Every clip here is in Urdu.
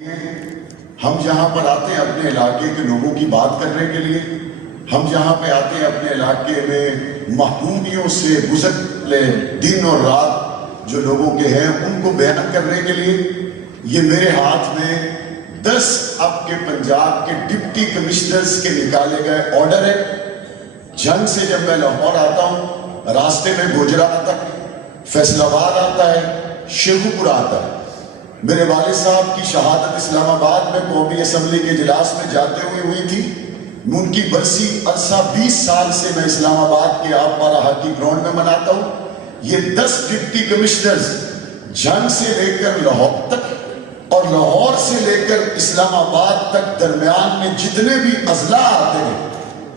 ہم جہاں پر آتے ہیں اپنے علاقے کے لوگوں کی بات کرنے کے لیے، ہم جہاں پہ آتے ہیں اپنے علاقے میں محرومیوں سے گزرے دن اور رات جو لوگوں کے ہیں ان کو بیان کرنے کے لیے، یہ میرے ہاتھ میں 10 اب کے پنجاب کے ڈپٹی کمشنرز کے نکالے گئے آرڈر ہے۔ جنگ سے جب میں لاہور آتا ہوں، راستے میں گوجرات تک، فیصل آباد آتا ہے، شیخوپور آتا ہے۔ میرے والد صاحب کی شہادت اسلام آباد میں قومی اسمبلی کے اجلاس میں جاتے ہوئی تھی۔ ان کی برسی عرصہ 20 سال سے میں اسلام آباد کے آپ پارا ہاکی گراؤنڈ میں مناتا ہوں۔ یہ 10 ڈپٹی کمشنرز جنگ سے لے کر لاہور تک اور لاہور سے لے کر اسلام آباد تک درمیان میں جتنے بھی اضلاع آتے ہیں،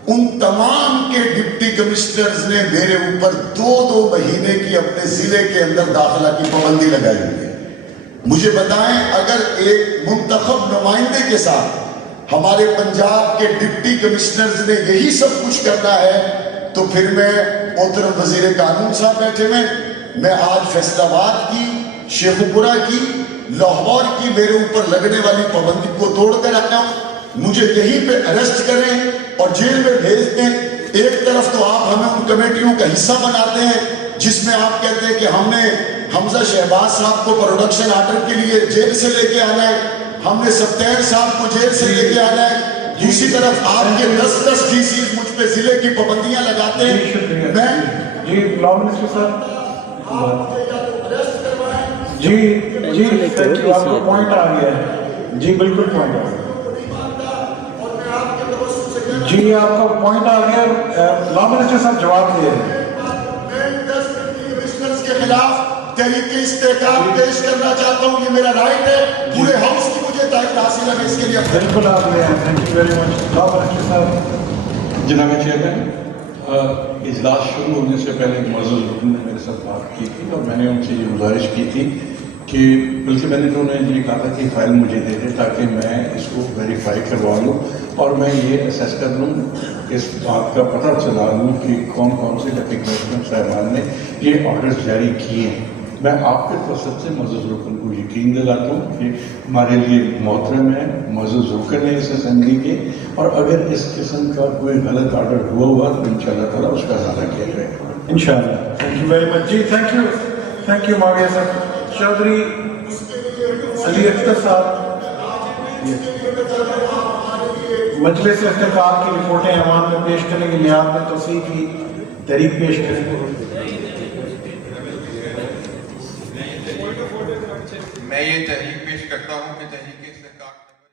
ان تمام کے ڈپٹی کمشنرز نے میرے اوپر 2 مہینے کی اپنے ضلع کے اندر داخلہ کی پابندی لگائی ہوئی ہے۔ مجھے بتائیں، اگر ایک منتخب نمائندے کے ساتھ ہمارے پنجاب کے ڈپٹی کمشنرز نے یہی سب کچھ کرنا ہے تو پھر میں محترم وزیر قانون صاحب بیٹھے میں آج فیصل آباد کی، شیخوپورہ کی، لاہور کی میرے اوپر لگنے والی پابندی کو توڑ کر آتا ہوں۔ مجھے یہیں پہ اریسٹ کریں اور جیل میں بھیج دیں۔ ایک طرف تو آپ ہمیں ان کمیٹیوں کا حصہ بناتے ہیں جس میں آپ کہتے ہیں کہ ہم نے حمزہ شہباز صاحب کو پروڈکشن آرڈر کے لیے جیل سے لے کے آنا ہے، ہم نے سبتیر صاحب کو جیل سے لے کے آنا ہے۔ دوسری طرف آپ کے 10 ڈی سی مجھ پہ ضلع کی پابندیاں لگاتے ہیں۔ میں لاء منسٹر صاحب جی آپ کو پوائنٹ آ گیا ہے۔ جی بالکل پوائنٹ آ گیا جی، آپ کا پوائنٹ آ گیا۔ لاء منسٹر صاحب جواب دے رہے ہیں۔ میں 10 ڈپٹی کمشنرز کے خلاف تحریک استحقاق پیش کرنا چاہتا ہوں، یہ میرا رائٹ ہے۔ پورے ہاؤس کی مجھے تائید حاصل ہے، اس کے لیے بالکل آپ نے thank you very much. Law minister صاحب۔ جناب چیئرمین، اجلاس شروع ہونے سے پہلے معزز رکن نے میرے ساتھ بات کی تھی اور میں نے ان سے یہ گزارش کی تھی کہ بلکہ میں نے تو انہیں یہ کہا تھا کہ فائل مجھے دے دیں تاکہ میں اس کو ویریفائی کروا لوں اور میں یہ اسیس کر لوں، اس بات کا پتہ چلا لوں کہ کون سے ڈپٹی کمشنر صاحبان نے یہ آرڈرز جاری کیے ہیں۔ میں آپ کے توسط سے معزز رکن کو یقین دلاتا ہوں کہ ہمارے لیے محترم ہے، معزز رکن ہے اس اسمبلی کے، اور اگر اس قسم کا کوئی غلط آرڈر ہوا تو انشاءاللہ تعالیٰ اس کا ازالہ کیا جائے گا انشاءاللہ۔ Thank you very much. جی تھینک یو ماویہ صاحب۔ چودھری علی اختر صاحب، مجلس افتخار کی رپورٹیں عوام میں پیش کرنے کے لحاظ میں توسیع کی تحریک پیش کریں۔